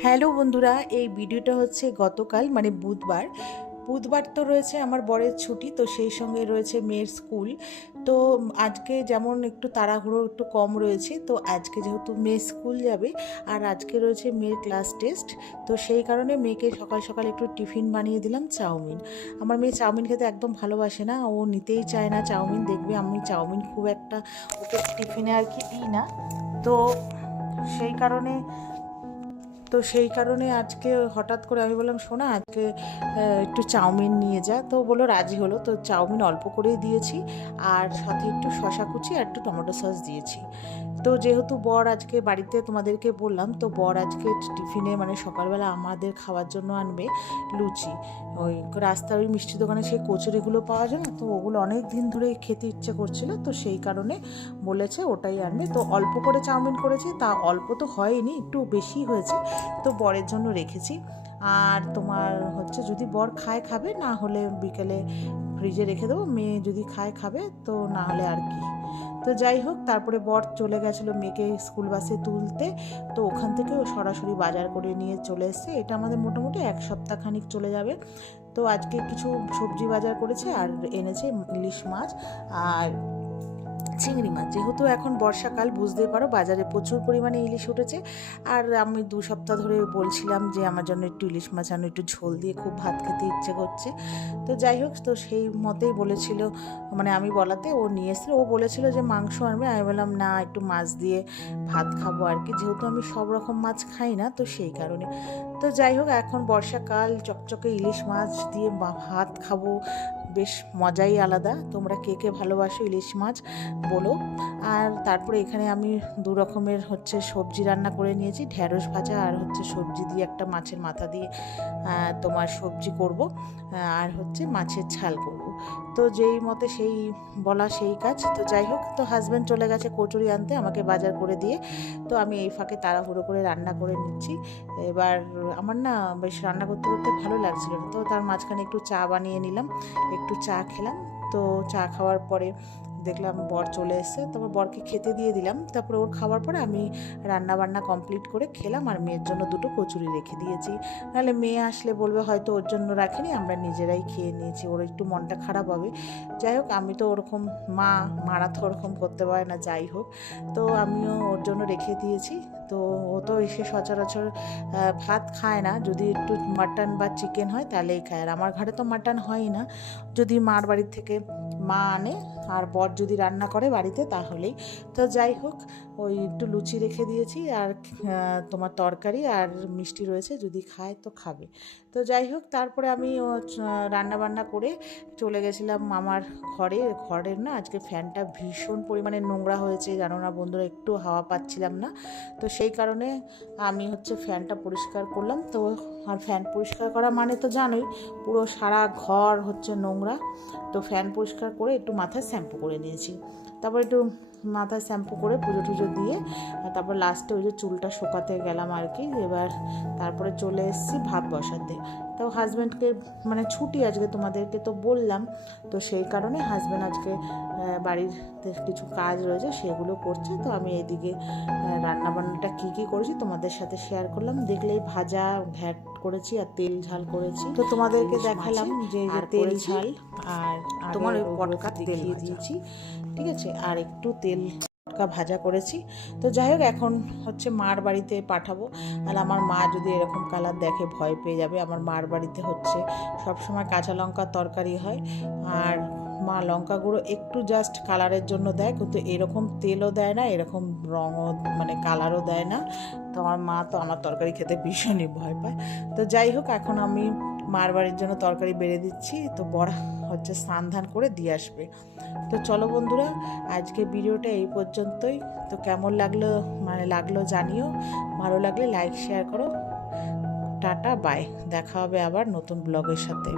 Hello বন্ধুরা, এই ভিডিওটা হচ্ছে গতকাল মানে বুধবার। বুধবার তো রয়েছে আমার বরের ছুটি, তো সেই সঙ্গে রয়েছে মেয়ের স্কুল। তো আজকে যেমন একটু তাড়াহুড়ো একটু কম রয়েছে, তো আজকে যেহেতু মেয়ে স্কুল যাবে আর আজকে রয়েছে মেয়ের ক্লাস টেস্ট, তো সেই কারণে মেয়েকে সকাল সকাল একটু টিফিন বানিয়ে দিলাম চাউমিন। আমার মেয়ে চাউমিন খেতে একদম ভালোবাসে না, ও নিতেই চায় না চাউমিন। দেখবে আমি চাউমিন খুব একটা ওকে টিফিনে আর কি দিই না। তো সেই কারণে আজকে হঠাৎ করে আমি বললাম, শোনা আজকে একটু চাউমিন নিয়ে যা। তো বললো, রাজি হলো। তো চাউমিন অল্প করেই দিয়েছি, আর সাথে একটু শসা কুচি আর একটু টমেটো সস দিয়েছি। তো যেহেতু বর আজকে বাড়িতে, তোমাদেরকে বললাম তো, বর আজকে টিফিনে মানে সকালবেলা আমাদের খাওয়ার জন্য আনবে লুচি। ওই রাস্তার ওই মিষ্টি দোকানে সেই কচুরিগুলো পাওয়া যায় না, তো ওগুলো অনেক দিন ধরে খেতে ইচ্ছে করছিল, তো সেই কারণে বলেছে ওটাই আনবে। তো অল্প করে চাউমিন করেছি, তা অল্প তো হয়নি, একটু বেশি হয়েছে, তো বরের জন্য রেখেছি। আর তোমার হচ্ছে যদি বর খায় খাবে, না হলে বিকেলে ফ্রিজে রেখে দেবো, মেয়ে যদি খায় খাবে, তো না হলে আর কি। তো যাই হোক, তারপরে বর চলে গেছিলো মেয়েকে স্কুল বাসে তুলতে, তো ওখান থেকে ও সরাসরি বাজার করে নিয়ে চলে এসছে। এটা আমাদের মোটামুটি এক সপ্তাহ খানিক চলে যাবে। তো আজকে কিছু সবজি বাজার করেছে আর এনেছে ইলিশ মাছ আর চিংড়ি মাছ। যেহেতু এখন বর্ষাকাল, বুঝতেই পারো বাজারে প্রচুর পরিমাণে ইলিশ উঠেছে। আর আমি 2 সপ্তাহ ধরে বলছিলাম যে আমার জন্য একটু ইলিশ মাছ আনো, একটু ঝোল দিয়ে খুব ভাত খেতে ইচ্ছে করছে। তো যাই হোক, তো সেই মতেই বলেছিল, মানে আমি বলাতে ও নিয়ে এসেছিল। ও বলেছিল যে মাংস আনবে, আমি বললাম না, একটু মাছ দিয়ে ভাত খাবো আর কি, যেহেতু আমি সব রকম মাছ খাই না, তো সেই কারণে। তো যাই হোক, এখন বর্ষাকাল, চকচকে ইলিশ মাছ দিয়ে ভাত খাবো, বেশ মজাই আলাদা। তোমরা কে কে ভালোবাসো ইলিশ মাছ বলো। আর তারপরে এখানে আমি 2 রকমের হচ্ছে সবজি রান্না করে নিয়েছি, ঢ্যাঁড়স ভাজা আর হচ্ছে সবজি দিয়ে একটা মাছের মাথা দিয়ে তোমার সবজি করব, আর হচ্ছে মাছের ঝাল করব। তো যেই মতে সেই বলা সেই কাজ। তো যাই হোক, তো হাজব্যান্ড চলে গেছে কচুরি আনতে আমাকে বাজার করে দিয়ে, তো আমি এই ফাঁকে তাড়াহুড়ো করে রান্না করে নিচ্ছি। এবার আমার না বেশ রান্না করতে করতে ভালো লাগছিল না, তো তার মাঝখানে একটু চা বানিয়ে নিলাম, একটু চা খেলাম। তো চা খাওয়ার পরে দেখলাম বর চলে এসেছে, তারপর বরকে খেতে দিয়ে দিলাম। তারপরে ওর খাওয়ার পরে আমি রান্না বান্না কমপ্লিট করে খেলাম, আর মেয়ের জন্য 2টো কচুরি রেখে দিয়েছি। নাহলে মেয়ে আসলে বলবে হয়তো ওর জন্য রাখিনি, আমরা নিজেরাই খেয়ে নিয়েছি, ওর একটু মনটা খারাপ হবে। যাই হোক, আমি তো ওরকম মারা তো ওরকম করতে পারে না। যাই হোক, তো আমিও ওর জন্য রেখে দিয়েছি। তো ও তো এসে সচরাচর ভাত খায় না, যদি একটু মাটন বা চিকেন হয় তাহলেই খায়। আর আমার ঘরে তো মাটন হয়ই না, যদি মার বাড়ির থেকে মা আনে আর বর যদি রান্না করে বাড়িতে তাহলেই। তো যাই হোক, ওই একটু লুচি রেখে দিয়েছি, আর তোমার তরকারি আর মিষ্টি রয়েছে, যদি খায় তো খাবে। তো যাই হোক, তারপরে আমি রান্না বান্না করে চলে গেছিলাম আমার ঘরের না আজকে ফ্যানটা ভীষণ পরিমাণে নোংরা হয়েছে, জানো না বন্ধুরা, একটু হাওয়া পাচ্ছিলাম না। তো সেই কারণে আমি হচ্ছে ফ্যানটা পরিষ্কার করলাম। তো আর ফ্যান পরিষ্কার করা মানে তো জানোই, পুরো সারা ঘর হচ্ছে নোংরা। তো ফ্যান পরিষ্কার করে একটু মাথায় শ্যাম্পু করে নিয়েছি, তারপর একটু মাথায় শ্যাম্পু করে পুজো টুজো দিয়ে তারপর লাস্টে ওই যে চুলটা শোকাতে গেলাম আর কি। এবার তারপরে চলে এসেছি ভাত বসাতে। তো হাজব্যান্ডকে মানে ছুটি আজকে, তোমাদেরকে তো বললাম, তো সেই কারণে হাজব্যান্ড আজকে বাড়িতে কিছু কাজ রয়েছে সেগুলো করছে। তো আমি এদিকে রান্নাবান্নাটা কী কী করেছি তোমাদের সাথে শেয়ার করলাম। দেখলেই ভাজা ভ্যাট করেছি আর তেল ঝাল করেছি, তো তোমাদেরকে দেখালাম যে তেল ঝাল আর তোমার ওই পটকা দেখিয়ে দিয়েছি, ঠিক আছে, আর একটু তেল ভাজা করেছি। তো যাই হোক, এখন হচ্ছে মার বাড়িতে পাঠাবো। আর আমার মা যদি এরকম কালার দেখে ভয় পেয়ে যাবে। আমার মার বাড়িতে হচ্ছে সবসময় কাঁচা লঙ্কার তরকারি হয়, আর মা লঙ্কা গুঁড়ো একটু জাস্ট কালারের জন্য দেয়, কিন্তু এরকম তেলও দেয় না, এরকম রঙও মানে কালারও দেয় না। তো আমার মা তো আমার তরকারি খেতে ভীষণই ভয় পায়। তো যাই হোক, এখন আমি মার বাড়ির জন্য তরকারি বেড়ে দিচ্ছি, তো বড় হচ্ছে স্নান ধান করে দিয়ে আসবে। তো চলো বন্ধুরা, আজকে ভিডিওটা এই পর্যন্তই। তো কেমন লাগলো জানিও, ভালো লাগলে লাইক শেয়ার করো। টাটা বাই, দেখা হবে আবার নতুন ব্লগের সাথে।